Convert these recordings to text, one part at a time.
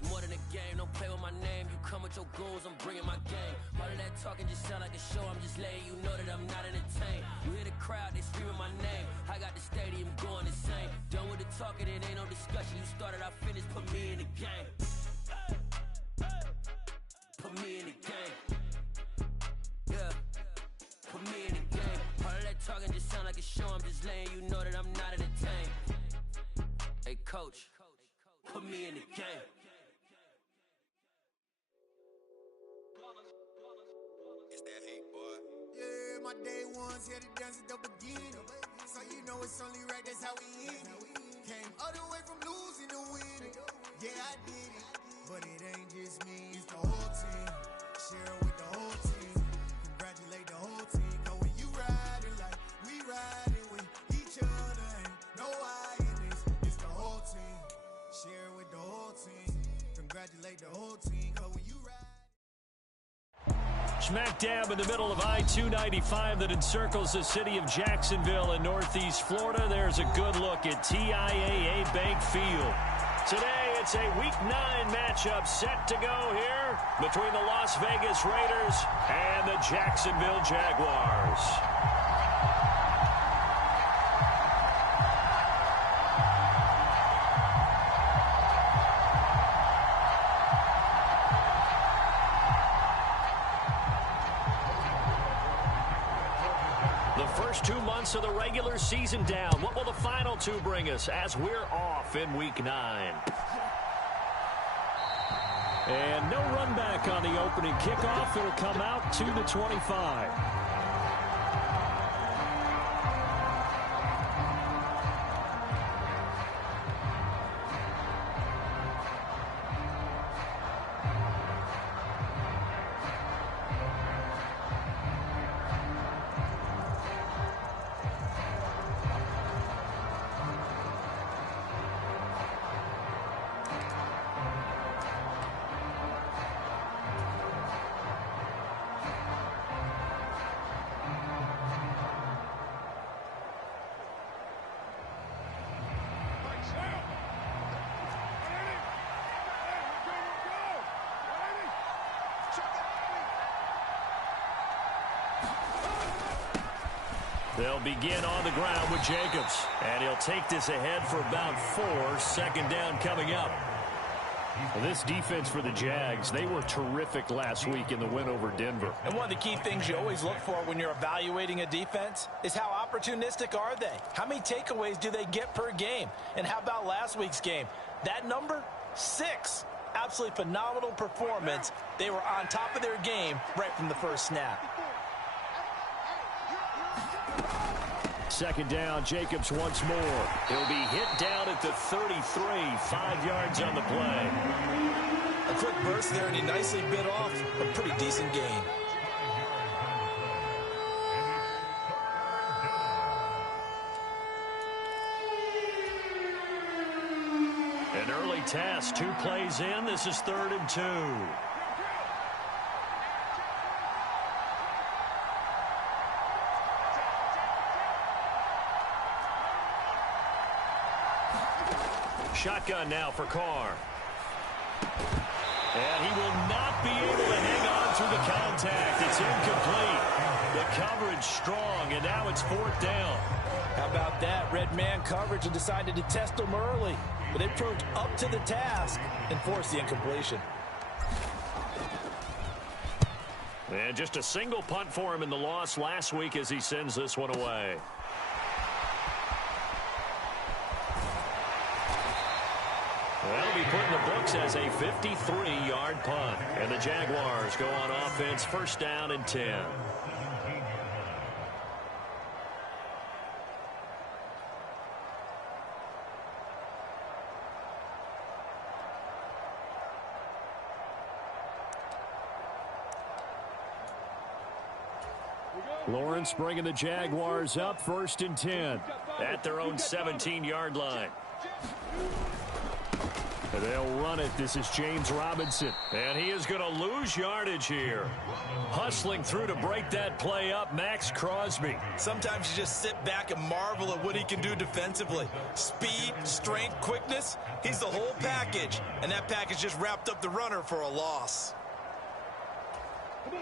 It's more than a game, don't play with my name. You come with your goons, I'm bringing my game. All of that talking just sound like a show, I'm just letting you know that I'm not entertained. You hear the crowd, they screaming my name. I got the stadium going insane. Done with the talking, it ain't no discussion. You started, I finished, put me in the game. Put me in the game. Yeah, put me in the game. All of that talking just sound like a show, I'm just letting you know that I'm not entertained. Hey coach, put me in the game. It's that hate, boy. Yeah, my day ones here to dance at the beginning. So you know it's only right, that's how we end it. Came all the way from losing to winning. Yeah, I did it. But it ain't just me, it's the whole team. Share with the whole team. Congratulate the whole team. Cause when you riding like we riding with each other, ain't no hiding this. It's the whole team. Share with the whole team. Congratulate the whole team. Cause when you ride. Smack dab in the middle of I-295 that encircles the city of Jacksonville in northeast Florida. There's a good look at TIAA Bank Field. Today, it's a Week 9 matchup set to go here between the Las Vegas Raiders and the Jacksonville Jaguars. The first 2 months of the regular season down. What will the final 2 bring us as we're off in Week 9? And no run back on the opening kickoff. It'll come out to the 25. They'll begin on the ground with Jacobs. And he'll take this ahead for about 4. Second down coming up. Well, this defense for the Jags, they were terrific last week in the win over Denver. And one of the key things you always look for when you're evaluating a defense is how opportunistic are they? How many takeaways do they get per game? And how about last week's game? That number, 6. Absolutely phenomenal performance. They were on top of their game right from the first snap. Second down, Jacobs once more. He'll be hit down at the 33, 5 yards on the play. A quick burst there, and he nicely bit off a pretty decent gain. An early test, 2 plays in. This is 3rd and 2. Shotgun now for Carr. And he will not be able to hang on through the contact. It's incomplete. The coverage strong, and now it's 4th down. How about that? Red man coverage and decided to test them early. But they proved up to the task and forced the incompletion. And just a single punt for him in the loss last week as he sends this one away. That'll be put in the books as a 53-yard punt. And the Jaguars go on offense, 1st down and 10. Lawrence bringing the Jaguars up, 1st and 10 at their own 17-yard line. And they'll run it. This is James Robinson. And he is going to lose yardage here. Hustling through to break that play up, Max Crosby. Sometimes you just sit back and marvel at what he can do defensively. Speed, strength, quickness. He's the whole package. And that package just wrapped up the runner for a loss.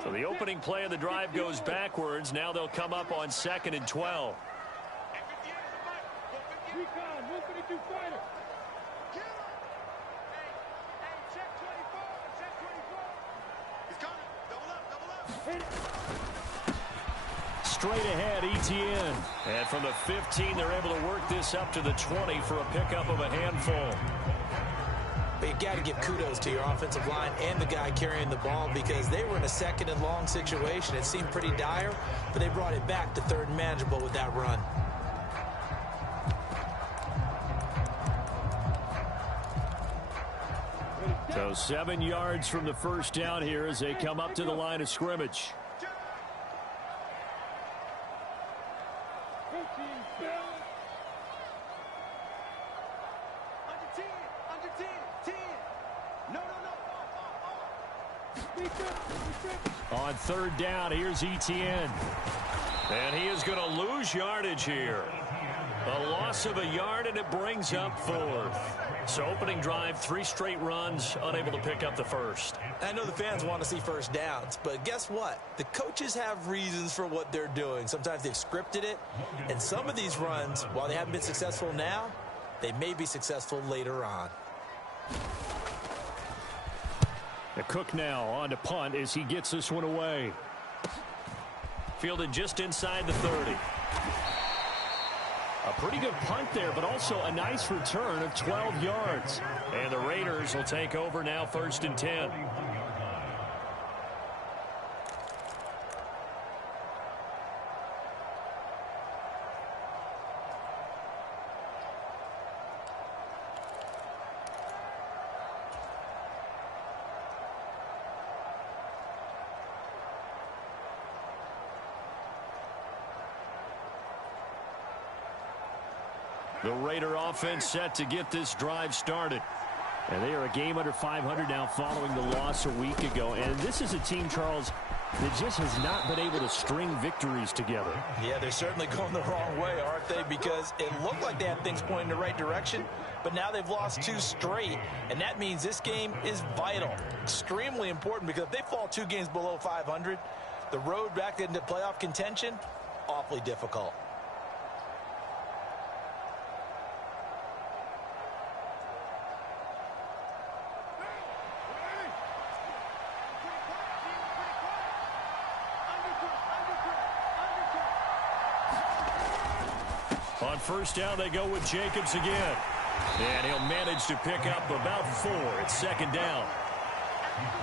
So the opening play of the drive goes backwards. Now they'll come up on 2nd and 12. Straight ahead, Etienne. And from the 15, they're able to work this up to the 20 for a pickup of a handful. But you got to give kudos to your offensive line and the guy carrying the ball because they were in a 2nd and long situation. It seemed pretty dire, but they brought it back to 3rd and manageable with that run. So 7 yards from the first down here as they come up to the line of scrimmage. On 3rd down, here's Etienne. And he is going to lose yardage here. A loss of a yard, and it brings up 4th. So opening drive, 3 straight runs, unable to pick up the first. I know the fans want to see first downs, but guess what? The coaches have reasons for what they're doing. Sometimes they've scripted it, and some of these runs, while they haven't been successful now, they may be successful later on. The Cook now on to punt as he gets this one away. Fielded just inside the 30. A pretty good punt there, but also a nice return of 12 yards. And the Raiders will take over now 1st and 10. The Raider offense set to get this drive started. And they are a game under 500 now following the loss a week ago. And this is a team, Charles, that just has not been able to string victories together. Yeah, they're certainly going the wrong way, aren't they? Because it looked like they had things pointing in the right direction, but now they've lost 2 straight. And that means this game is vital, extremely important, because if they fall 2 games below 500, the road back into playoff contention, awfully difficult. On 1st down, they go with Jacobs again. And he'll manage to pick up about 4 at 2nd down.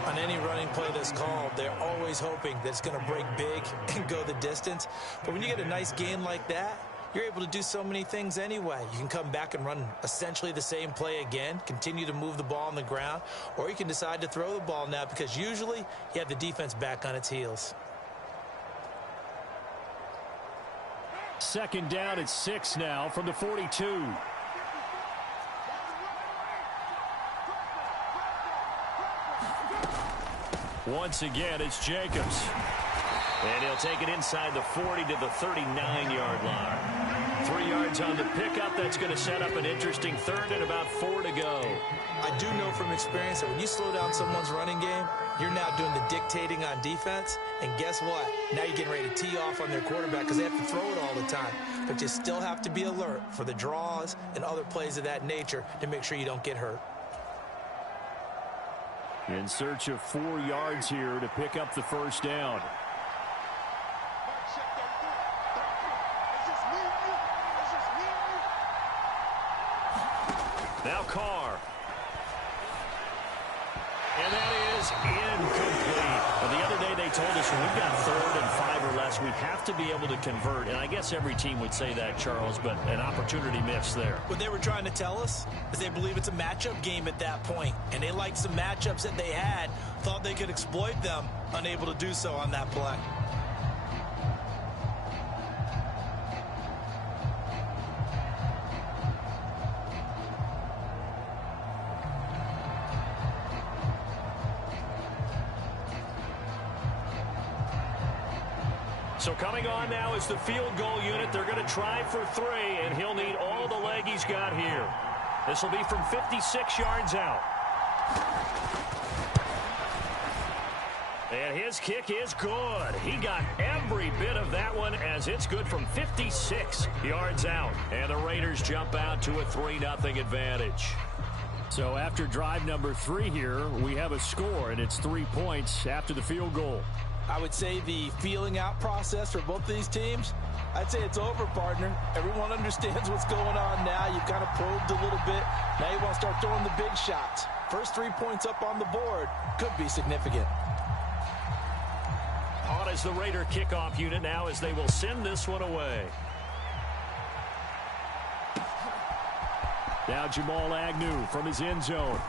On any running play that's called, they're always hoping that it's going to break big and go the distance. But when you get a nice gain like that, you're able to do so many things anyway. You can come back and run essentially the same play again, continue to move the ball on the ground, or you can decide to throw the ball now because usually you have the defense back on its heels. 2nd down at 6 now from the 42. Once again, it's Jacobs. And he'll take it inside the 40 to the 39-yard line. 3 yards on the pickup. That's going to set up an interesting 3rd and about 4 to go. I do know from experience that when you slow down someone's running game, you're now doing the dictating on defense. And guess what? Now you're getting ready to tee off on their quarterback because they have to throw it all the time. But you still have to be alert for the draws and other plays of that nature to make sure you don't get hurt. In search of 4 yards here to pick up the 1st down. Now Carr. And that is incomplete. But the other day they told us when we've got 3rd and 5 or less, we have to be able to convert. And I guess every team would say that, Charles, but an opportunity missed there. What they were trying to tell us is they believe it's a matchup game at that point. And they liked some matchups that they had, thought they could exploit them, unable to do so on that play. So coming on now is the field goal unit. They're going to try for 3, and he'll need all the leg he's got here. This will be from 56 yards out. And his kick is good. He got every bit of that one as it's good from 56 yards out. And the Raiders jump out to a 3-0 advantage. So after drive number 3 here, we have a score, and it's 3 points after the field goal. I would say the feeling out process for both of these teams, I'd say it's over, partner. Everyone understands what's going on now. You've kind of probed a little bit. Now you want to start throwing the big shots. First 3 points up on the board could be significant. On is the Raider kickoff unit now as they will send this one away. Now Jamal Agnew from his end zone.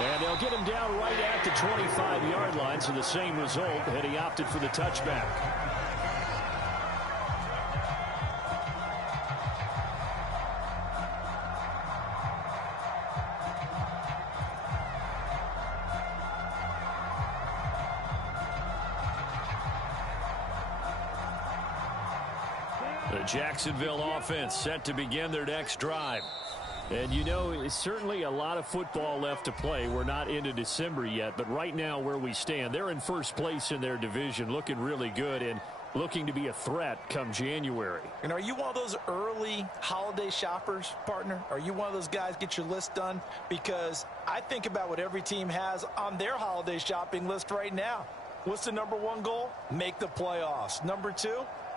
And they'll get him down right at the 25-yard line, so the same result, and he opted for the touchback. The Jacksonville offense set to begin their next drive. And you know, it's certainly a lot of football left to play. We're not into December yet, but right now where we stand, they're in first place in their division, looking really good and looking to be a threat come January. And are you one of those early holiday shoppers, partner? Are you one of those guys get your list done? Because I think about what every team has on their holiday shopping list right now. What's the number 1 goal? Make the playoffs. Number 2,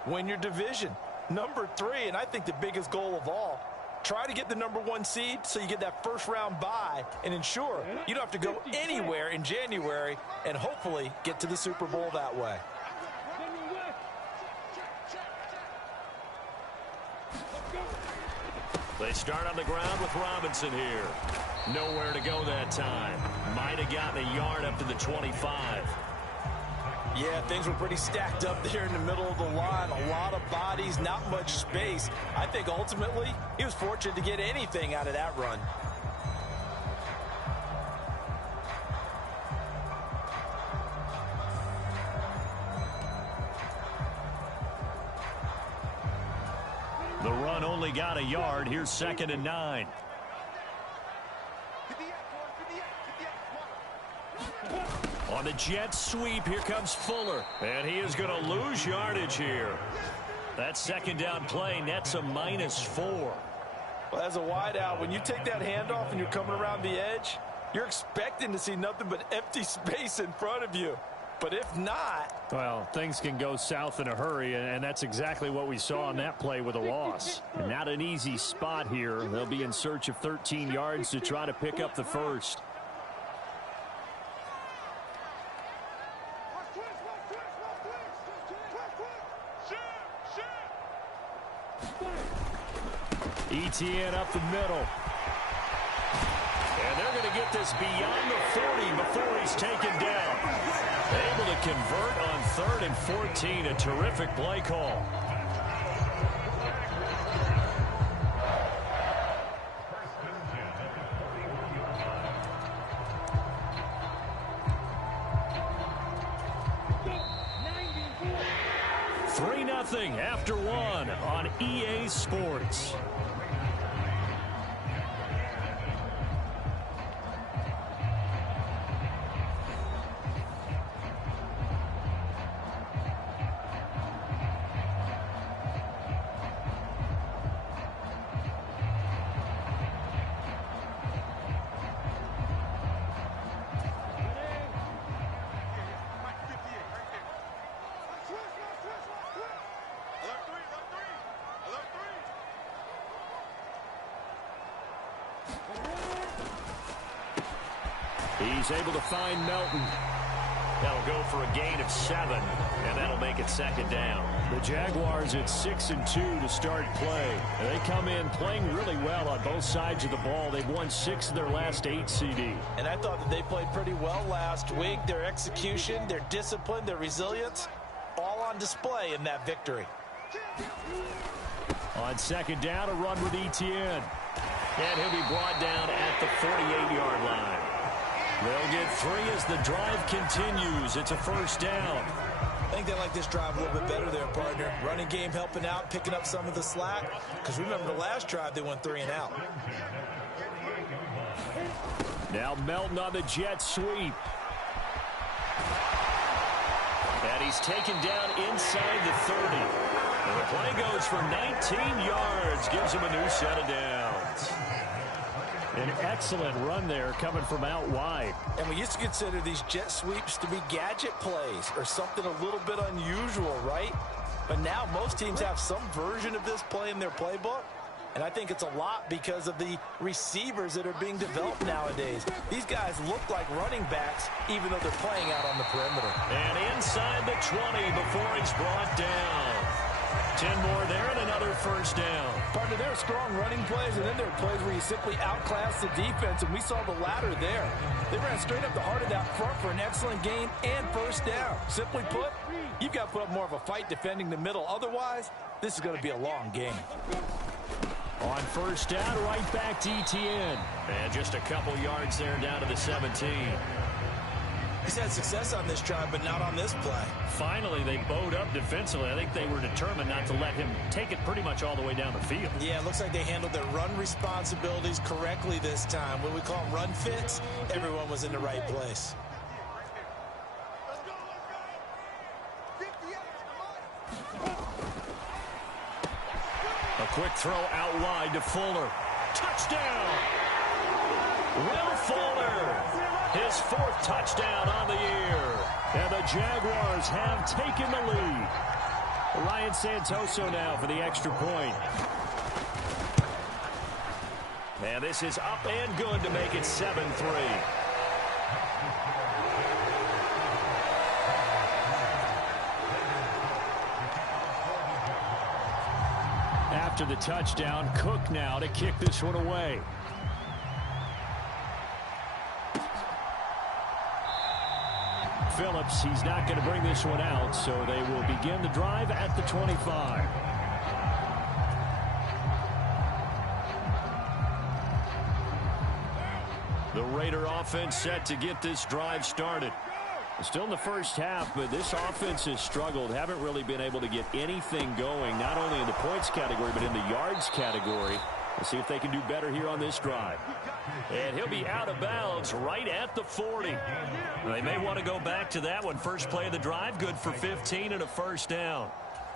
win your division. Number 3, and I think the biggest goal of all, try to get the number 1 seed so you get that first-round bye and ensure you don't have to go anywhere in January and hopefully get to the Super Bowl that way. They start on the ground with Robinson here. Nowhere to go that time. Might have gotten a yard up to the 25. Yeah, things were pretty stacked up there in the middle of the line. A lot of bodies, not much space. I think ultimately he was fortunate to get anything out of that run. The run only got a yard. Here's 2nd and 9. On the jet sweep, here comes Fuller. And he is going to lose yardage here. That 2nd down play nets a -4. Well, as a wideout, when you take that handoff and you're coming around the edge, you're expecting to see nothing but empty space in front of you. But if not... Well, things can go south in a hurry, and that's exactly what we saw on that play with a loss. And not an easy spot here. They'll be in search of 13 yards to try to pick up the first. Etienne up the middle. And they're going to get this beyond the 40 before he's taken down. Able to convert on 3rd and 14. A terrific play call. Nothing after 1 on EA Sports. He's able to find Melton. That'll go for a gain of 7, and that'll make it 2nd down. The Jaguars at 6-2 to start play. They come in playing really well on both sides of the ball. They've won 6 of their last 8 CD. And I thought that they played pretty well last week. Their execution, their discipline, their resilience, all on display in that victory. On 2nd down, a run with Etienne. And he'll be brought down at the 48-yard line. They'll get 3 as the drive continues. It's a 1st down. I think they like this drive a little bit better there, partner. Running game helping out, picking up some of the slack. Because remember the last drive, they went 3 and out. Now Melton on the jet sweep. And he's taken down inside the 30. And the play goes for 19 yards. Gives him a new set of downs. An excellent run there coming from out wide. And we used to consider these jet sweeps to be gadget plays or something a little bit unusual, right? But now most teams have some version of this play in their playbook. And I think it's a lot because of the receivers that are being developed nowadays. These guys look like running backs even though they're playing out on the perimeter. And inside the 20 before he's brought down. 10 more there and another first down. Partner, there are strong running plays, and then there are plays where you simply outclass the defense, and we saw the latter there. They ran straight up the heart of that front for an excellent gain and first down. Simply put, you've got to put up more of a fight defending the middle. Otherwise, this is going to be a long game. On first down, right back to Etienne. And just a couple yards there down to the 17. He's had success on this drive, but not on this play. Finally, they bowed up defensively. I think they were determined not to let him take it pretty much all the way down the field. Yeah, it looks like they handled their run responsibilities correctly this time. When we call them run fits, everyone was in the right place. A quick throw out wide to Fuller. Touchdown! Will Fuller! His 4th touchdown on the year. And the Jaguars have taken the lead. Ryan Santoso now for the extra point. And this is up and good to make it 7-3. After the touchdown, Cook now to kick this one away. Phillips, he's not going to bring this one out, so they will begin the drive at the 25. The Raider offense set to get this drive started. Still in the first half, but this offense has struggled. Haven't really been able to get anything going, not only in the points category, but in the yards category. We'll see if they can do better here on this drive. And he'll be out of bounds right at the 40. They may want to go back to that one. First play of the drive, good for 15 and a first down.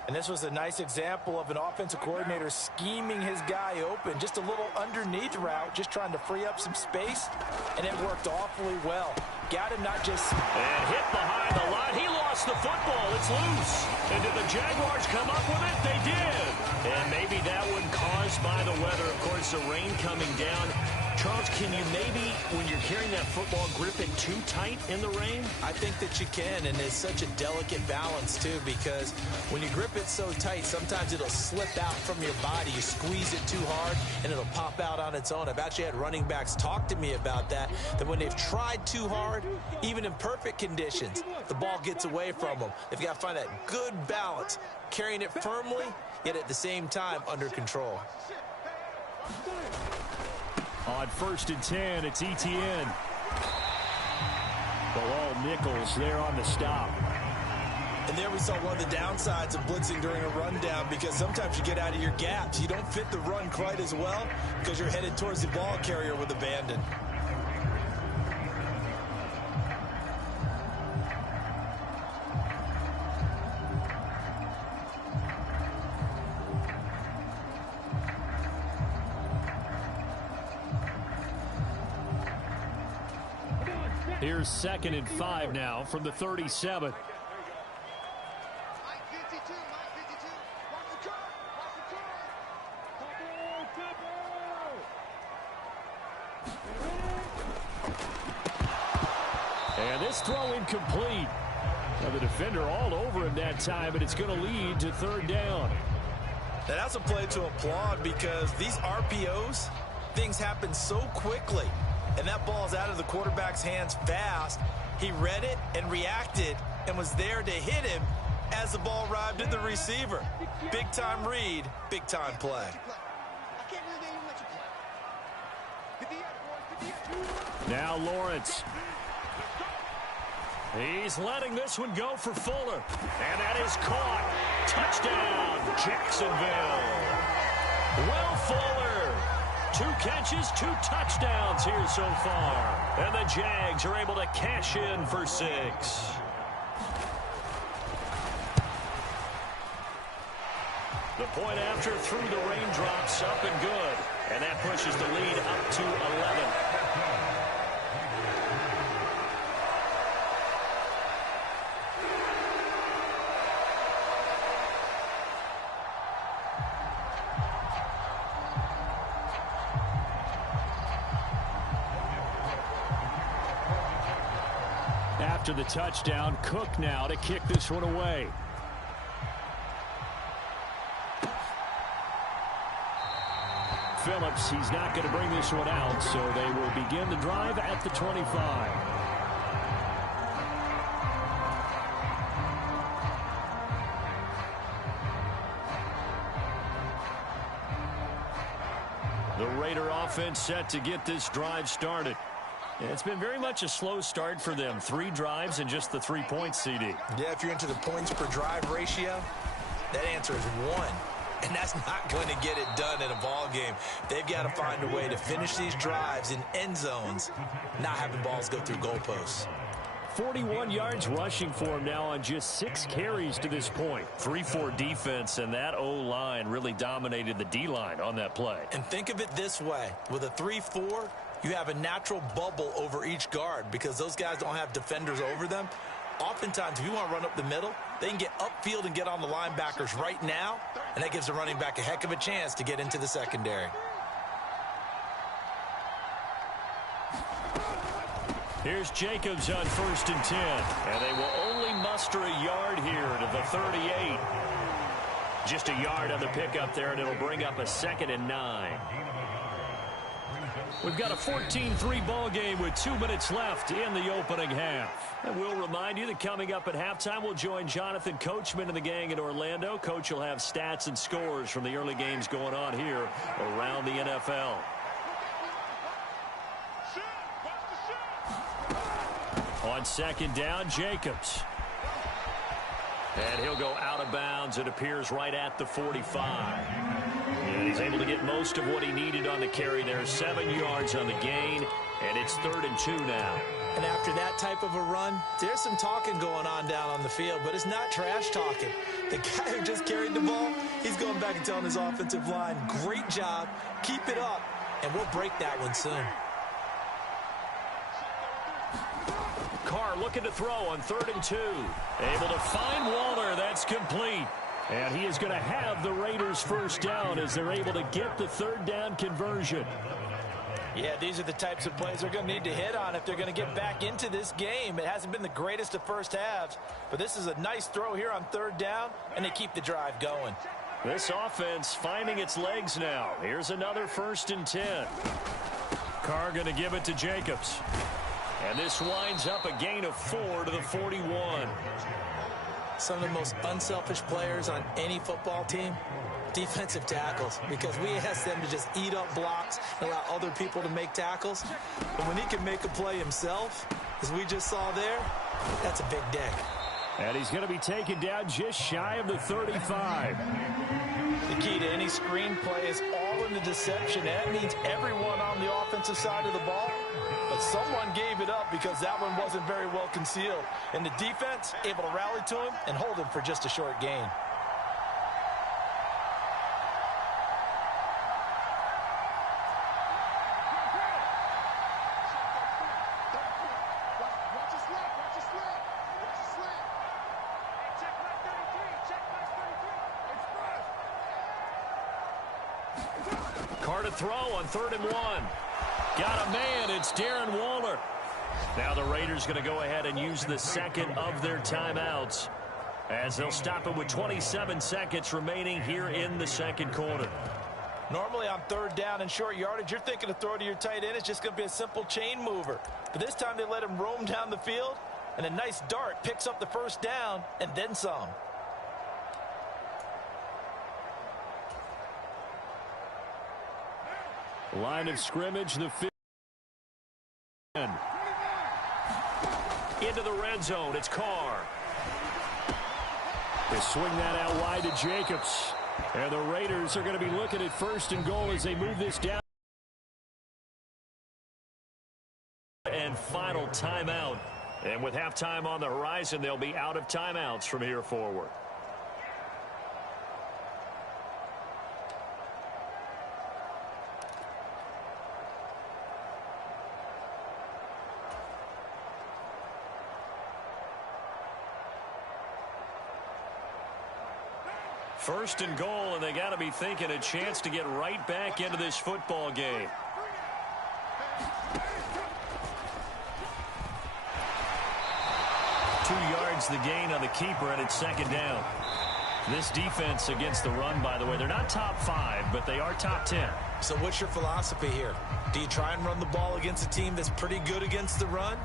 And this was a nice example of an offensive coordinator scheming his guy open. Just a little underneath route, just trying to free up some space, and it worked awfully well. Got him not just... And hit behind the line. He lost the football. It's loose. And did the Jaguars come up with it? They did. And maybe that one caused by the weather. Of course, the rain coming down. Charles, can you maybe, when you're carrying that football, grip it too tight in the rain? I think that you can, and it's such a delicate balance, too, because when you grip it so tight, sometimes it'll slip out from your body. You squeeze it too hard, and it'll pop out on its own. I've actually had running backs talk to me about that when they've tried too hard, even in perfect conditions, the ball gets away from them. They've got to find that good balance, carrying it firmly, yet at the same time under control. On 1st and 10, it's Etienne. Bilal Nichols there on the stop. And there we saw one of the downsides of blitzing during a rundown, because sometimes you get out of your gaps. You don't fit the run quite as well because you're headed towards the ball carrier with abandon. Here's 2nd and 5 now from the 37. And this throw incomplete. Now the defender all over him that time, but it's going to lead to 3rd down. Now that's a play to applaud, because these RPOs, things happen so quickly. And that ball's out of the quarterback's hands fast. He read it and reacted and was there to hit him as the ball arrived at the receiver. Big-time read, big-time play. Now Lawrence. He's letting this one go for Fuller. And that is caught. Touchdown, Jacksonville. Will Fuller. 2 catches, 2 touchdowns here so far. And the Jags are able to cash in for 6. The point after through the raindrops, up and good. And that pushes the lead up to 11. After the touchdown, Cook now to kick this one away. Phillips, he's not going to bring this one out, so they will begin the drive at the 25. The Raider offense set to get this drive started. It's been very much a slow start for them. 3 drives and just the 3 points, CD. Yeah, if you're into the points per drive ratio, that answer is 1. And that's not going to get it done in a ball game. They've got to find a way to finish these drives in end zones, not having balls go through goalposts. 41 yards rushing for him now on just 6 carries to this point. 3-4 defense, and that O-line really dominated the D-line on that play. And think of it this way. With a 3-4, you have a natural bubble over each guard because those guys don't have defenders over them. Oftentimes, if you want to run up the middle, they can get upfield and get on the linebackers right now, and that gives the running back a heck of a chance to get into the secondary. Here's Jacobs on 1st and 10, and they will only muster a yard here to the 38. Just a yard on the pickup there, and it'll bring up a 2nd and 9. We've got a 14-3 ball game with 2 minutes left in the opening half. And we'll remind you that coming up at halftime, we'll join Jonathan Coachman and the gang in Orlando. Coach will have stats and scores from the early games going on here around the NFL. On 2nd down, Jacobs. And he'll go out of bounds, it appears, right at the 45. And he's able to get most of what he needed on the carry there. 7 yards on the gain, and it's 3rd and 2 now. And after that type of a run, there's some talking going on down on the field, but it's not trash talking. The guy who just carried the ball, he's going back and telling his offensive line, great job, keep it up, and we'll break that one soon. Carr looking to throw on 3rd and 2. Able to find Waller. That's complete. And he is going to have the Raiders' first down as they're able to get the 3rd down conversion. Yeah, these are the types of plays they're going to need to hit on if they're going to get back into this game. It hasn't been the greatest of first halves, but this is a nice throw here on 3rd down, and they keep the drive going. This offense finding its legs now. Here's another 1st and 10. Carr going to give it to Jacobs. And this winds up a gain of 4 to the 41. Some of the most unselfish players on any football team, defensive tackles, because we ask them to just eat up blocks and allow other people to make tackles. But when he can make a play himself, as we just saw there, that's a big day. And he's going to be taken down just shy of the 35. The key to any screenplay is all in the deception. That means everyone on the offensive side of the ball. But someone gave it up because that one wasn't very well concealed. And the defense able to rally to him and hold him for just a short gain. Carr to throw on 3rd and 1. Got a man. It's Darren Waller. Now the Raiders going to go ahead and use the 2nd of their timeouts as they'll stop it with 27 seconds remaining here in the 2nd quarter. Normally on 3rd down and short yardage, you're thinking to throw to your tight end. It's just going to be a simple chain mover. But this time they let him roam down the field, and a nice dart picks up the 1st down and then some. Line of scrimmage, the 5th. into the red zone. It's Carr. They swing that out wide to Jacobs. And the Raiders are going to be looking at 1st and goal as they move this down. And final timeout. And with halftime on the horizon, they'll be out of timeouts from here forward. First and goal, and they got to be thinking a chance to get right back into this football game. The gain on the keeper, and it's 2nd down. This defense against the run, by the way, they're not top 5, but they are top 10. So what's your philosophy here? Do you try and run the ball against a team that's pretty good against the run?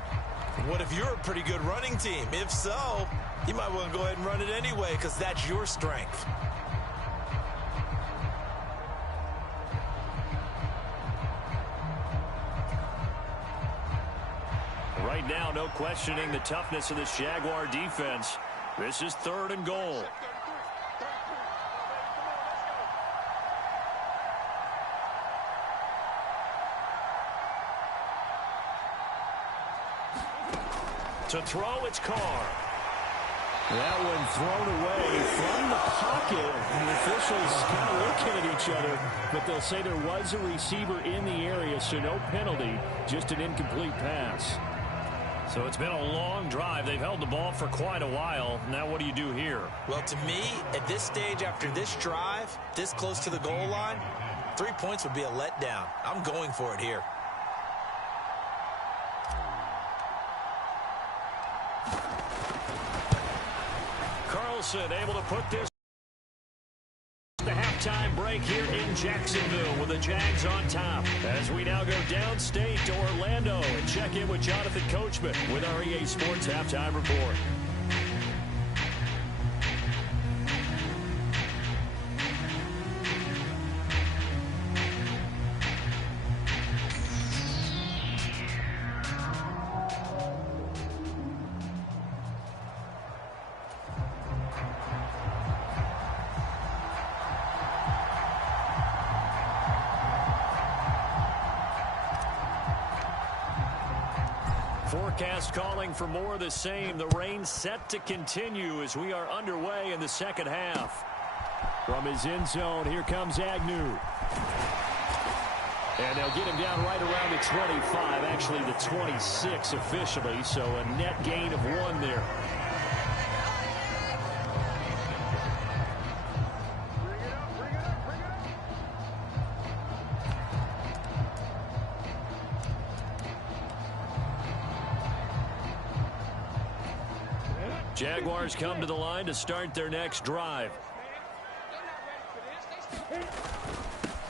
What if you're a pretty good running team? If so, you might want to go ahead and run it anyway because that's your strength. Right now, no questioning the toughness of this Jaguar defense. This is 3rd and goal. To throw, it's Carr. That one thrown away from the pocket. The officials kind of looking at each other, but they'll say there was a receiver in the area, so no penalty, just an incomplete pass. So it's been a long drive. They've held the ball for quite a while. Now what do you do here? Well, to me, at this stage after this drive, this close to the goal line, 3 points would be a letdown. I'm going for it here. Carlson able to put this the halftime break here in Jacksonville with the Jags on top. As we now go downstate to Orlando and check in with Jonathan Coachman with our EA Sports Halftime Report. Forecast calling for more of the same. The rain set to continue as we are underway in the 2nd half. From his end zone, here comes Agnew. And they'll get him down right around the 25, actually the 26 officially, so a net gain of 1 there. Jaguars come to the line to start their next drive.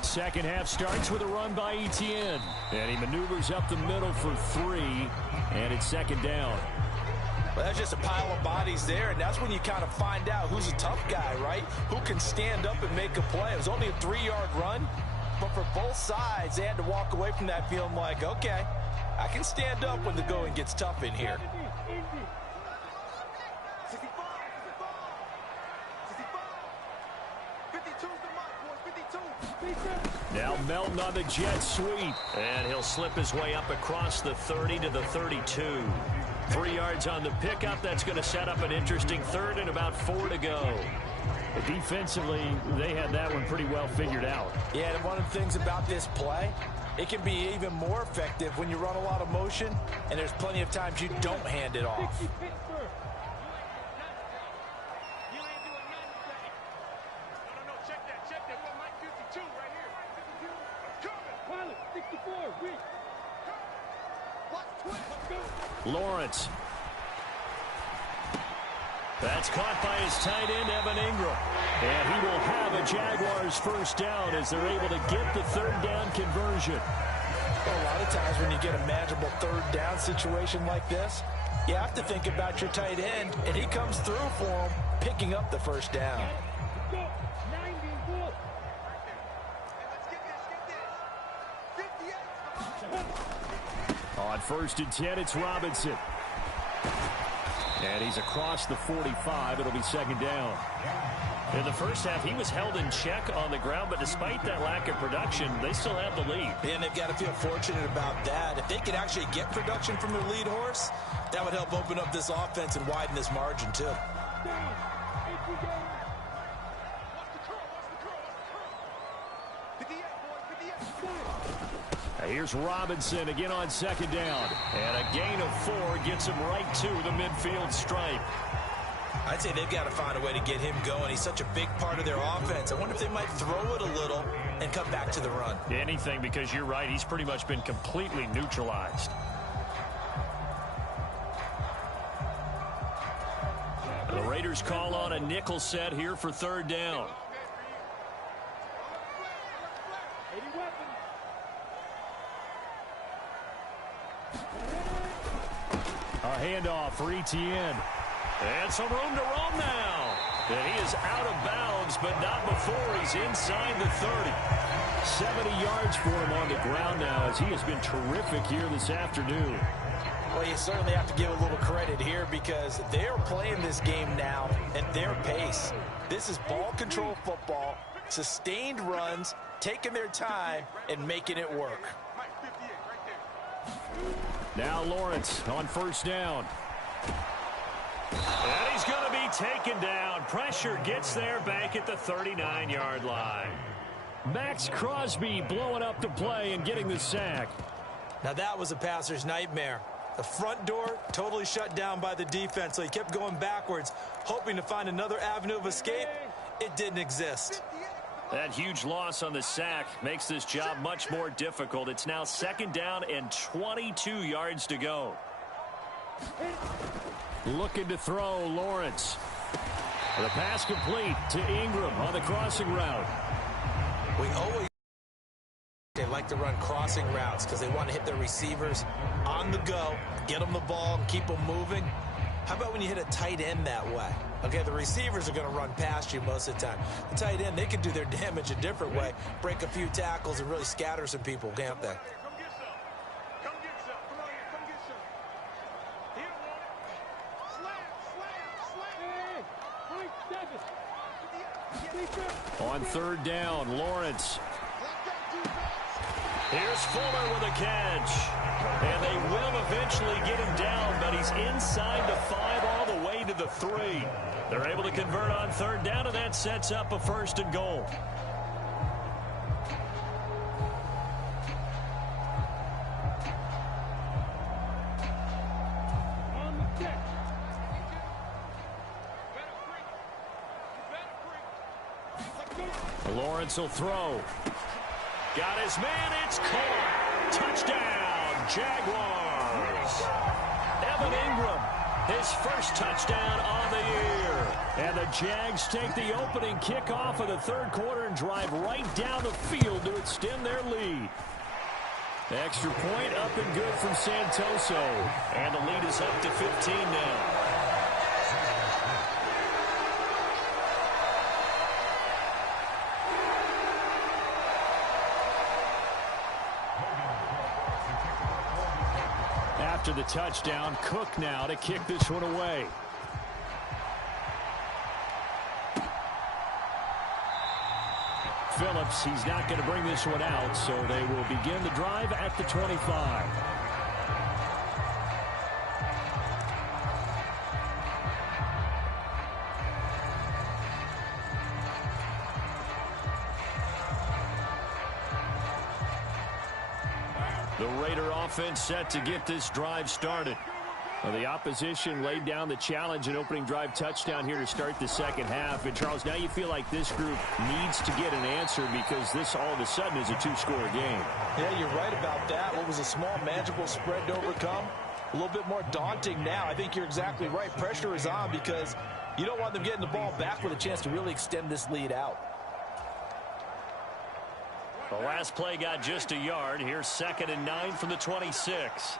2nd half starts with a run by Etienne. And he maneuvers up the middle for 3. And it's 2nd down. Well, that's just a pile of bodies there, and that's when you kind of find out who's a tough guy, right? Who can stand up and make a play. It was only a 3-yard run, but for both sides, they had to walk away from that feeling like, okay, I can stand up when the going gets tough in here. Now Melton on the jet sweep. And he'll slip his way up across the 30 to the 32. 3 yards on the pickup. That's going to set up an interesting 3rd and about 4 to go. Defensively, they had that one pretty well figured out. Yeah, and one of the things about this play, it can be even more effective when you run a lot of motion, and there's plenty of times you don't hand it off. Lawrence. That's caught by his tight end, Evan Ingram. And he will have a Jaguars first down as they're able to get the 3rd down conversion. A lot of times when you get a manageable 3rd down situation like this, you have to think about your tight end, and he comes through for him, picking up the 1st down. On 1st and 10, it's Robinson. And he's across the 45. It'll be second down. In the first half, he was held in check on the ground, but despite that lack of production, they still have the lead. And they've got to feel fortunate about that. If they could actually get production from their lead horse, that would help open up this offense and widen this margin, too. Here's Robinson again on second down. And a gain of 4 gets him right to the midfield stripe. I'd say they've got to find a way to get him going. He's such a big part of their offense. I wonder if they might throw it a little and come back to the run. Anything, because you're right. He's pretty much been completely neutralized. The Raiders call on a nickel set here for third down. A handoff for Etienne. And some room to roam now. And he is out of bounds, but not before he's inside the 30. 70 yards for him on the ground now, as he has been terrific here this afternoon. Well, you certainly have to give a little credit here because they're playing this game now at their pace. This is ball control football, sustained runs, taking their time, and making it work. Now Lawrence on first down. And he's going to be taken down. Pressure gets there back at the 39-yard line. Max Crosby blowing up the play and getting the sack. Now that was a passer's nightmare. The front door totally shut down by the defense, so he kept going backwards, hoping to find another avenue of escape. It didn't exist. That huge loss on the sack makes this job much more difficult. It's now second down and 22 yards to go. Looking to throw, Lawrence. The pass complete to Ingram on the crossing route. We always like to run crossing routes because they want to hit their receivers on the go, get them the ball, and keep them moving. How about when you hit a tight end that way? Okay, the receivers are going to run past you most of the time. The tight end, they can do their damage a different way, break a few tackles, and really scatter some people, can't they? On third down, Lawrence. Here's Fuller with a catch. And they will eventually get him down, but he's inside the 5 all the way to the 3. They're able to convert on third down, and that sets up a first and goal. Lawrence will throw. Got his man. It's caught. Touchdown, Jaguars. Evan Ingram, his first touchdown on the year. And the Jags take the opening kickoff of the third quarter and drive right down the field to extend their lead. Extra point up and good from Santoso. And the lead is up to 15 now. After the touchdown, Cook now to kick this one away. Phillips, he's not going to bring this one out, so they will begin the drive at the 25. The Raider offense set to get this drive started. Well, the opposition laid down the challenge and opening drive touchdown here to start the second half. And, Charles, now you feel like this group needs to get an answer because this all of a sudden is a two-score game. Yeah, you're right about that. What was a small, manageable spread to overcome? A little bit more daunting now. I think you're exactly right. Pressure is on because you don't want them getting the ball back with a chance to really extend this lead out. The last play got just a yard. Here's 2nd and 9 from the 26.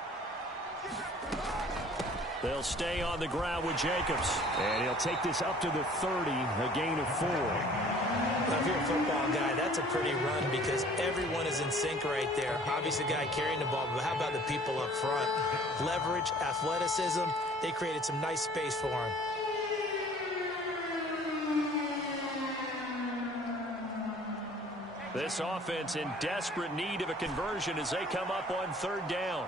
They'll stay on the ground with Jacobs. And he'll take this up to the 30, a gain of 4. Now, if you're a football guy, that's a pretty run because everyone is in sync right there. Obviously, the guy carrying the ball, but how about the people up front? Leverage, athleticism, they created some nice space for him. This offense in desperate need of a conversion as they come up on third down.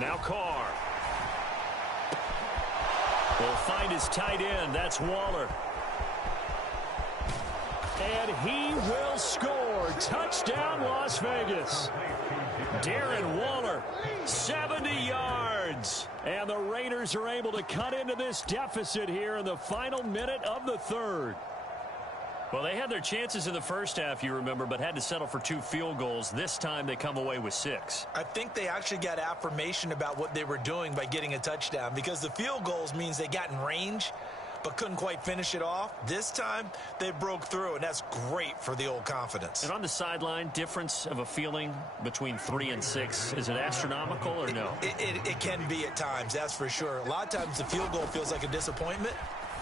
Now Carr. Will find his tight end. That's Waller. And he will score. Touchdown, Las Vegas. Darren Waller, 70 yards. And the Raiders are able to cut into this deficit here in the final minute of the third. Well, they had their chances in the first half, you remember, but had to settle for 2 field goals. This time they come away with 6. I think they actually got affirmation about what they were doing by getting a touchdown because the field goals means they got in range but couldn't quite finish it off. This time they broke through, and that's great for the old confidence. And on the sideline, difference of a feeling between 3 and 6, is it astronomical or no? It can be at times, that's for sure. A lot of times the field goal feels like a disappointment.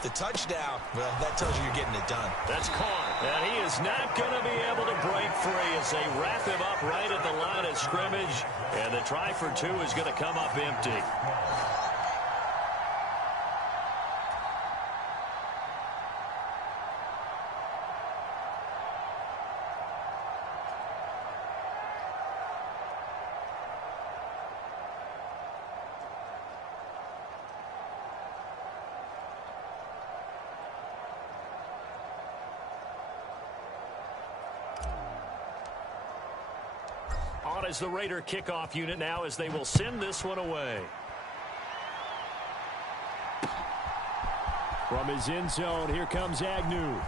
The touchdown, well, that tells you you're getting it done. That's Carr. And he is not going to be able to break free as they wrap him up right at the line of scrimmage. And the try for 2 is going to come up empty. On as the Raider kickoff unit now as they will send this one away. From his end zone, here comes Agnew.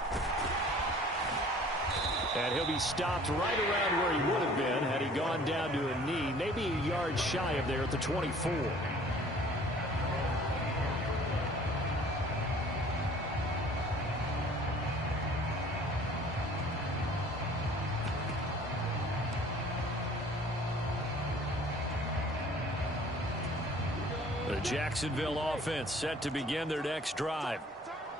And he'll be stopped right around where he would have been had he gone down to a knee, maybe a yard shy of there at the 24. The Jacksonville offense set to begin their next drive.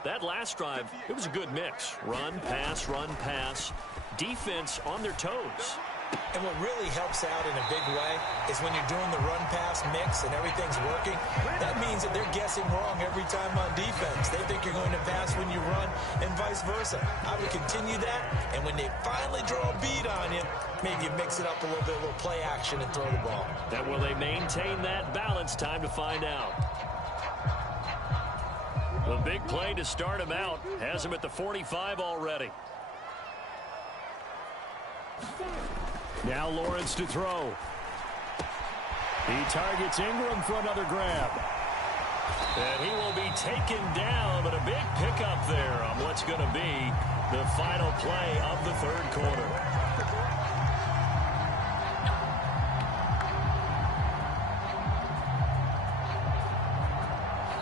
That last drive, it was a good mix. Run, pass. Defense on their toes. And what really helps out in a big way is when you're doing the run-pass mix and everything's working, that means that they're guessing wrong every time on defense. They think you're going to pass when you run and vice versa. I would continue that, and when they finally draw a bead on you, maybe you mix it up a little bit, a little play action and throw the ball. Then will they maintain that balance? Time to find out. The big play to start him out has him at the 45 already. Now Lawrence to throw. He targets Ingram for another grab. And he will be taken down, but a big pickup there on what's going to be the final play of the third quarter.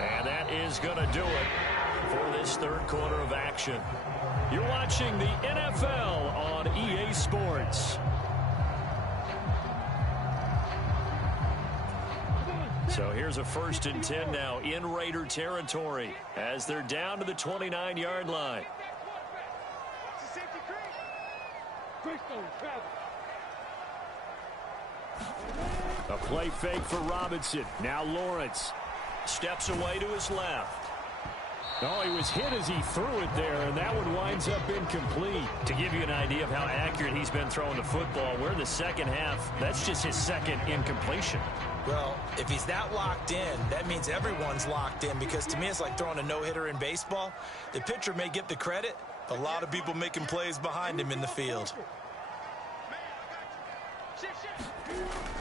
And that is going to do it for this third quarter of action. You're watching the NFL on EA Sports. So here's a 1st and 10 now in Raider territory as they're down to the 29-yard line. A play fake for Robinson. Now Lawrence steps away to his left. Oh, he was hit as he threw it there, and that one winds up incomplete. To give you an idea of how accurate he's been throwing the football, we're in the second half. That's just his second incompletion. Well, if he's that locked in, that means everyone's locked in, because to me it's like throwing a no-hitter in baseball. The pitcher may get the credit, but a lot of people making plays behind him in the field.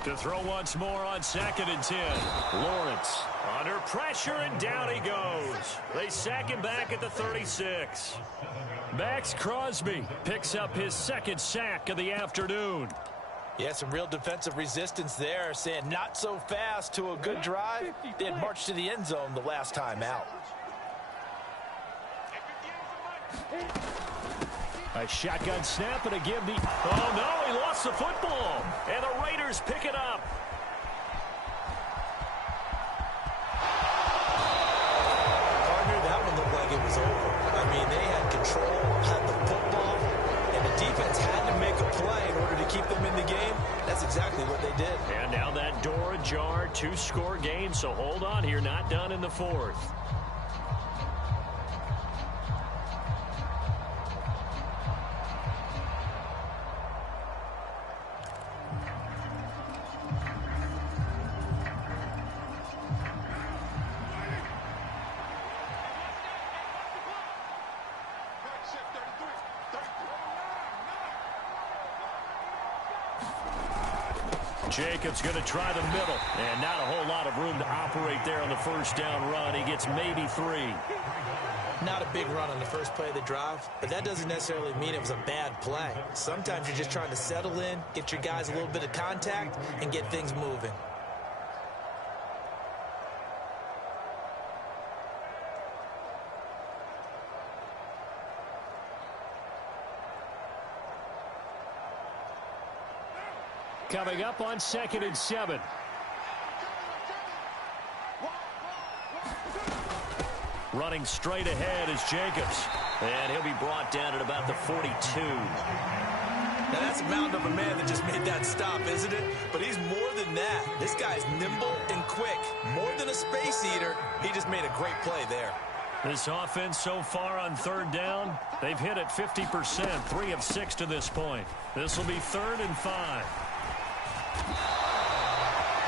To throw once more on 2nd and 10. Lawrence under pressure, and down he goes. They sack him back at the 36. Max Crosby picks up his 2nd sack of the afternoon. Yeah, some real defensive resistance there, saying not so fast to a good drive. They had marched to the end zone the last time out. A shotgun snap and a give the... Oh, no, he lost the football. And the Raiders pick it up. exactly what they did. And now that door ajar, 2-score game, so hold on here, not done in the fourth. Jacobs going to try the middle, and not a whole lot of room to operate there on the first down run. He gets maybe 3. Not a big run on the first play of the drive, but that doesn't necessarily mean it was a bad play. Sometimes you're just trying to settle in, get your guys a little bit of contact, and get things moving. Coming up on 2nd and 7. Running straight ahead is Jacobs. And he'll be brought down at about the 42. Now that's a mountain of a man that just made that stop, isn't it? But he's more than that. This guy's nimble and quick. More than a space eater, he just made a great play there. This offense so far on 3rd down, they've hit it 50%, 3 of 6 to this point. This will be 3rd and 5.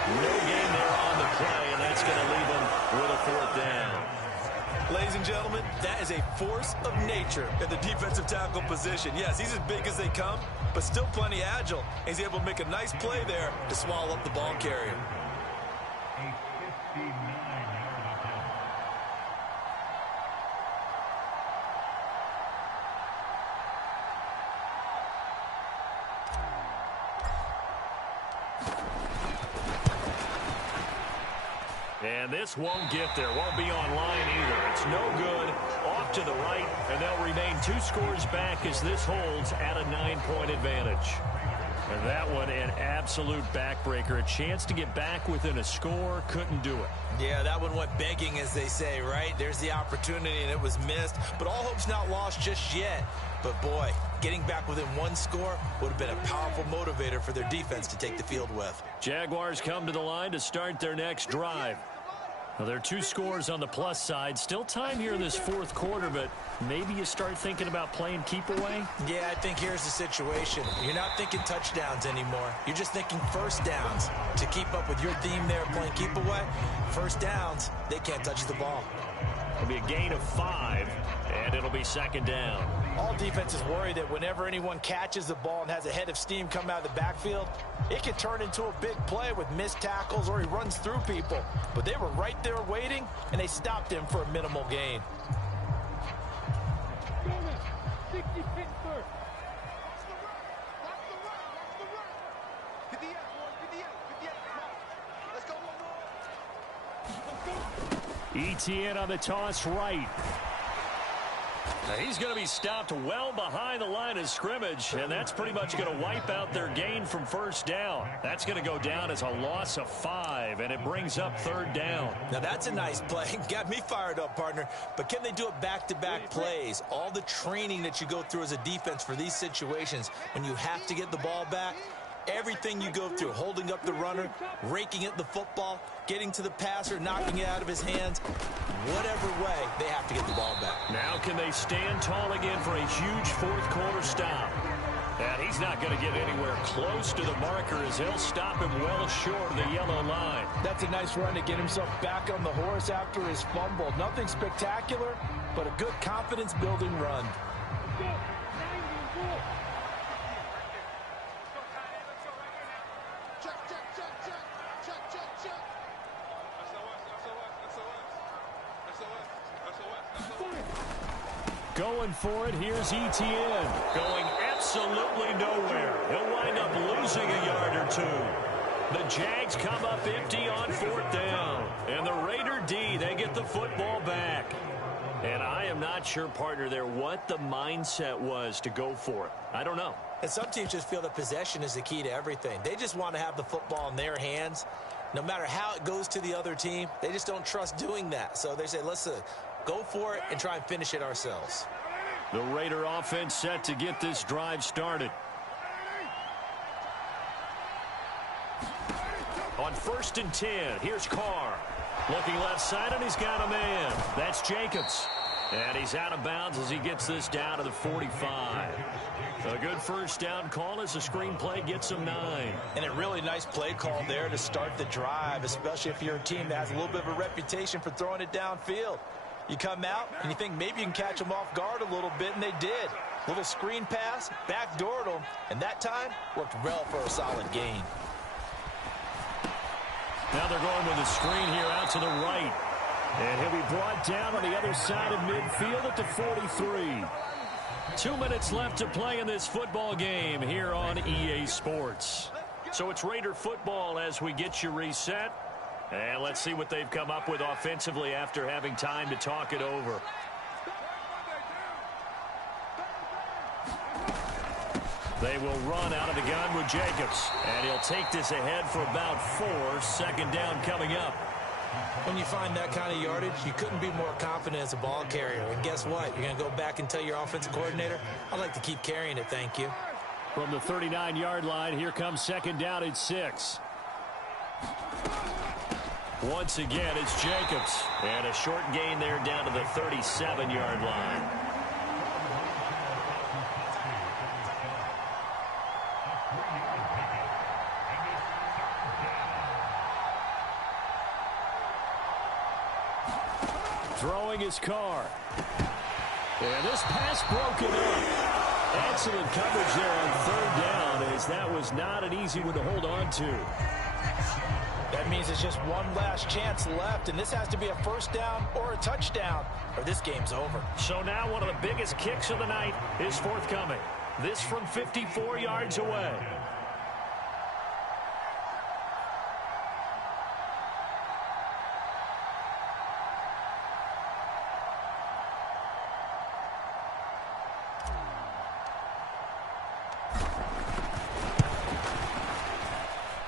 No gain there on the play, and that's going to leave them with a 4th down. Ladies and gentlemen, that is a force of nature at the defensive tackle position. Yes, he's as big as they come, but still plenty agile. He's able to make a nice play there to swallow up the ball carrier. And this won't get there, won't be online either. It's no good, off to the right, and they'll remain 2 scores back as this holds at a 9-point advantage. And that one, an absolute backbreaker. A chance to get back within a score, couldn't do it. Yeah, that one went begging, as they say, right? There's the opportunity, and it was missed. But all hope's not lost just yet. But, boy, getting back within 1 score would have been a powerful motivator for their defense to take the field with. Jaguars come to the line to start their next drive. Well, there are 2 scores on the plus side. Still time here in this 4th quarter, but maybe you start thinking about playing keep away? Yeah, I think here's the situation. You're not thinking touchdowns anymore. You're just thinking first downs. To keep up with your theme there, playing keep away, first downs, they can't touch the ball. It'll be a gain of 5, and it'll be 2nd down. All defenses worry that whenever anyone catches the ball and has a head of steam come out of the backfield, it can turn into a big play with missed tackles or he runs through people. But they were right there waiting, and they stopped him for a minimal gain. Etienne on the toss right. Now he's going to be stopped well behind the line of scrimmage, and that's pretty much going to wipe out their gain from first down. That's going to go down as a loss of 5, and it brings up 3rd down. Now that's a nice play. Got me fired up, partner. But can they do it back-to-back plays? All the training that you go through as a defense for these situations, when you have to get the ball back, everything you go through, holding up the runner, raking at the football, getting to the passer, knocking it out of his hands, whatever way, they have to get the ball back. Now can they stand tall again for a huge 4th quarter stop? And he's not going to get anywhere close to the marker as he'll stop him well short of the yellow line. That's a nice run to get himself back on the horse after his fumble. Nothing spectacular, but a good confidence-building run. Going for it, here's Etienne. Going absolutely nowhere. He'll wind up losing a yard or 2. The Jags come up empty on 4th down. And the Raider D, they get the football back. And I am not sure, partner, there what the mindset was to go for it. I don't know. And some teams just feel that possession is the key to everything. They just want to have the football in their hands. No matter how it goes to the other team, they just don't trust doing that. So they say, listen, go for it and try and finish it ourselves. The Raider offense set to get this drive started. On 1st and 10, here's Carr. Looking left side, and he's got a man. That's Jacobs. And he's out of bounds as he gets this down to the 45. A good first down call as the screenplay gets him 9. And a really nice play call there to start the drive, especially if you're a team that has a little bit of a reputation for throwing it downfield. You come out and you think maybe you can catch them off guard a little bit, and they did. Little screen pass, backdoored them, and that time worked well for a solid gain. Now they're going with a screen here out to the right. And he'll be brought down on the other side of midfield at the 43. 2 minutes left to play in this football game here on EA Sports. So it's Raider football as we get you reset. And let's see what they've come up with offensively after having time to talk it over. They will run out of the gun with Jacobs. And he'll take this ahead for about 4. 2nd down coming up. When you find that kind of yardage, you couldn't be more confident as a ball carrier. And guess what? You're going to go back and tell your offensive coordinator, I'd like to keep carrying it, thank you. From the 39-yard line, here comes 2nd down at 6. Once again, it's Jacobs. And a short gain there down to the 37-yard line. Throwing his Carr. And this pass broken up. Excellent coverage there on 3rd down, as that was not an easy one to hold on to. That means it's just one last chance left, and this has to be a 1st down or a touchdown, or this game's over. So now one of the biggest kicks of the night is forthcoming. This from 54 yards away.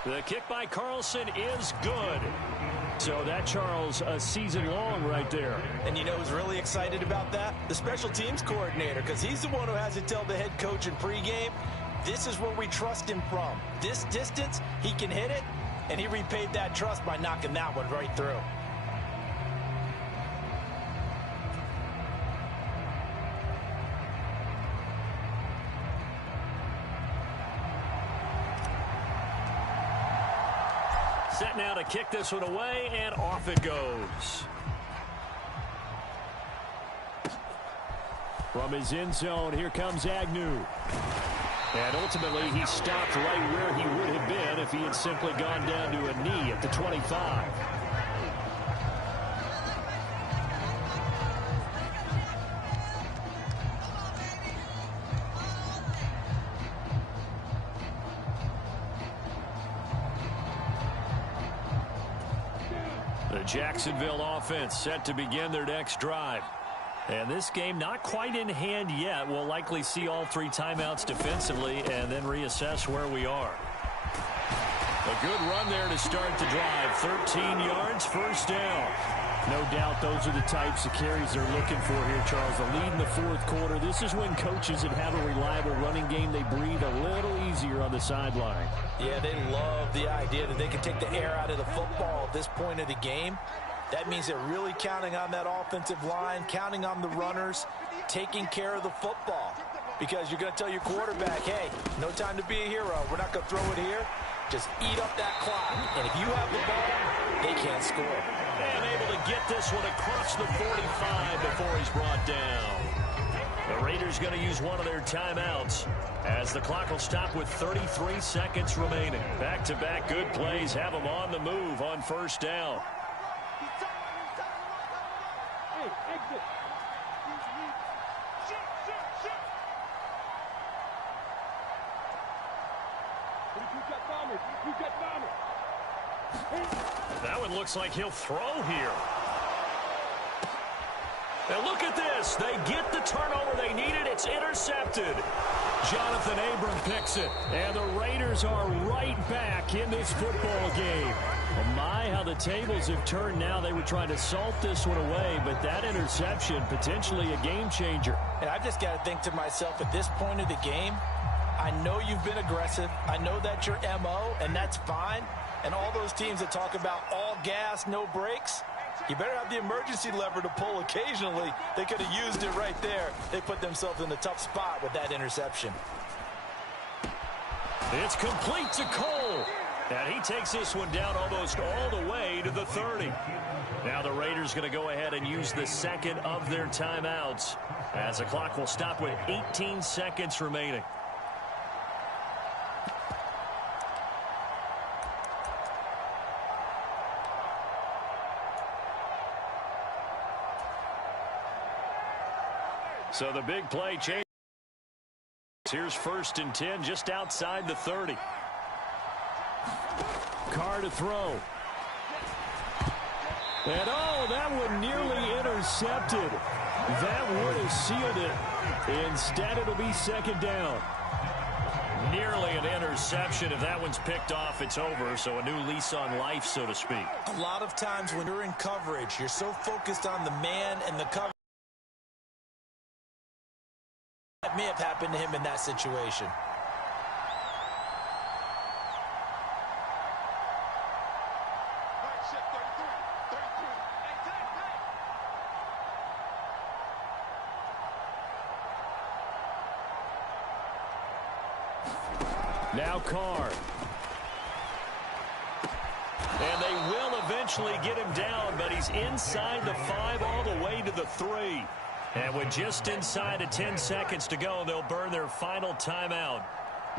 The kick by Carlson is good. So that, Charles, a season long right there. And you know who's really excited about that? The special teams coordinator, because he's the one who has to tell the head coach in pregame, this is where we trust him from. This distance, he can hit it, and he repaid that trust by knocking that one right through. Set now to kick this one away, and off it goes. From his end zone, here comes Agnew. And ultimately, he stopped right where he would have been if he had simply gone down to a knee at the 25. The Jacksonville offense set to begin their next drive. And this game not quite in hand yet. We'll likely see all 3 timeouts defensively and then reassess where we are. A good run there to start the drive. 13 yards, 1st down. No doubt those are the types of carries they're looking for here, Charles. The lead in the 4th quarter. This is when coaches that have a reliable running game, they breathe a little easier on the sideline. Yeah, they love the idea that they can take the air out of the football at this point of the game. That means they're really counting on that offensive line, counting on the runners, taking care of the football. Because you're going to tell your quarterback, hey, no time to be a hero. We're not going to throw it here. Just eat up that clock. And if you have the ball, they can't score. And able to get this one across the 45 before he's brought down. The Raiders going to use one of their timeouts as the clock will stop with 33 seconds remaining. Back-to-back good plays have them on the move on 1st down. That one looks like he'll throw here. Now look at this. They get the turnover they needed. It's intercepted. Jonathan Abram picks it. And the Raiders are right back in this football game. Oh my, how the tables have turned now. They were trying to salt this one away, but that interception, potentially a game changer. And I've just got to think to myself, at this point of the game, I know you've been aggressive. I know that's your MO, and that's fine. And all those teams that talk about all gas, no brakes, you better have the emergency lever to pull occasionally. They could have used it right there. They put themselves in a tough spot with that interception. It's complete to Cole. And he takes this one down almost all the way to the 30. Now the Raiders going to go ahead and use the second of their timeouts, as the clock will stop with 18 seconds remaining. So the big play change. Here's 1st and 10 just outside the 30. Carr to throw. And oh, that one nearly intercepted. That would have sealed it. Instead, it'll be 2nd down. Nearly an interception. If that one's picked off, it's over. So a new lease on life, so to speak. A lot of times when you're in coverage, you're so focused on the man and the cover. That may have happened to him in that situation. Now Carr. And they will eventually get him down, but he's inside the 5 all the way to the 3. And with just inside of 10 seconds to go, they'll burn their final timeout.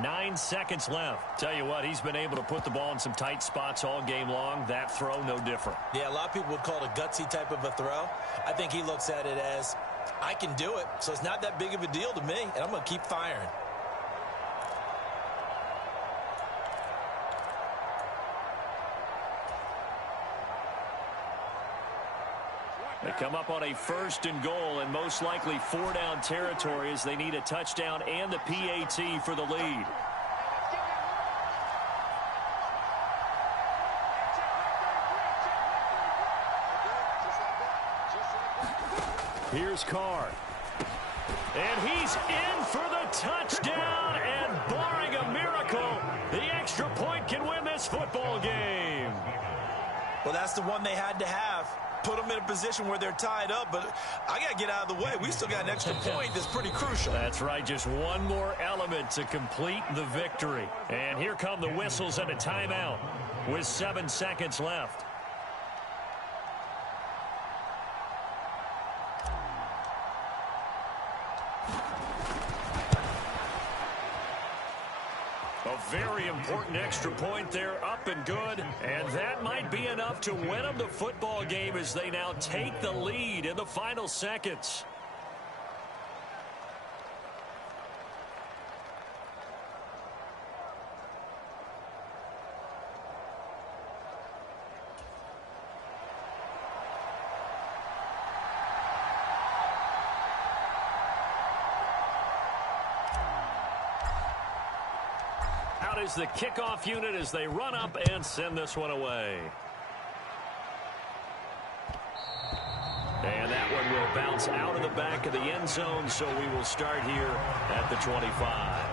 9 seconds left. Tell you what, he's been able to put the ball in some tight spots all game long. That throw, no different. Yeah, a lot of people would call it a gutsy type of a throw. I think he looks at it as, I can do it, so it's not that big of a deal to me, and I'm going to keep firing. They come up on a 1st and goal, and most likely 4-down territory as they need a touchdown and the PAT for the lead. Here's Carr. And he's in for the touchdown, and barring a miracle, the extra point can win this football game. Well, that's the one they had to have. Put them in a position where they're tied up, but I got to get out of the way. We still got an extra point that's pretty crucial. That's right, just one more element to complete the victory. And here come the whistles and a timeout with 7 seconds left. A very important extra point there, up and good. And that might be enough to win them the football game as they now take the lead in the final seconds. Is the kickoff unit as they run up and send this one away. And that one will bounce out of the back of the end zone, so we will start here at the 25.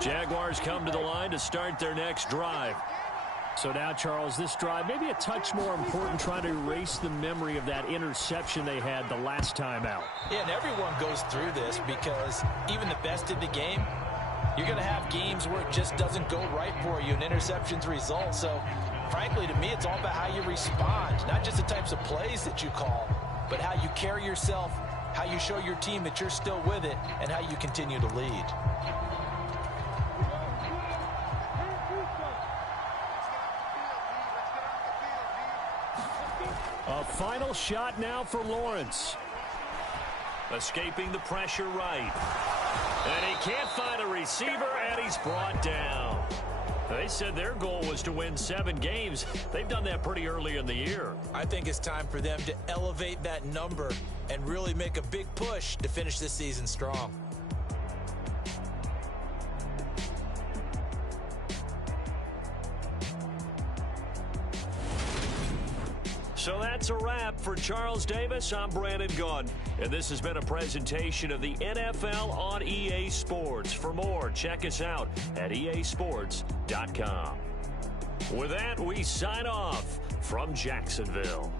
Jaguars come to the line to start their next drive. So now, Charles, this drive maybe a touch more important, trying to erase the memory of that interception they had the last time out. Yeah, and everyone goes through this because even the best in the game, you're going to have games where it just doesn't go right for you and interceptions result. So, frankly, to me, it's all about how you respond, not just the types of plays that you call, but how you carry yourself, how you show your team that you're still with it, and how you continue to lead. A final shot now for Lawrence. Escaping the pressure right. And he can't find a receiver, and he's brought down. They said their goal was to win 7 games. They've done that pretty early in the year. I think it's time for them to elevate that number and really make a big push to finish this season strong. So that's a wrap for Charles Davis. I'm Brandon Gaudin, and this has been a presentation of the NFL on EA Sports. For more, check us out at easports.com. With that, we sign off from Jacksonville.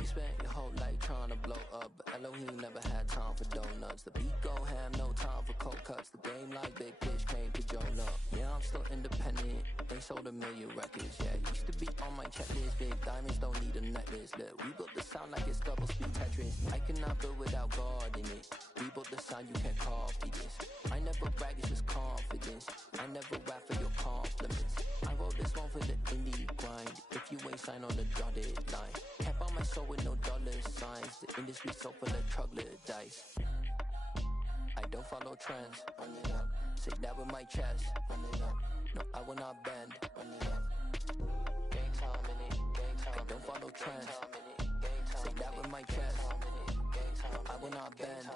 You spent your whole life trying to blow up, but Elohim never had time for donuts. The beat go ham, no time for cold cuts. The game like Big Fish came to Jonah. Yeah, I'm still independent. They sold 1 million records. Yeah, used to be on my checklist. Big diamonds don't need a necklace. Look, we built the sound like it's double speed Tetris. I cannot build without God in it. We built the sound, you can't copy this. I never brag, it's just confidence. I never rap for your compliments. I wrote this one for the indie grind. If you ain't signed on the dotted line, can't buy my soul with no dollar signs. The industry so full of troglodytes. I don't follow trends. Say that with my chest. No, I will not bend. Gang time in it. I don't follow trends. Say that with my chest. I will not bend.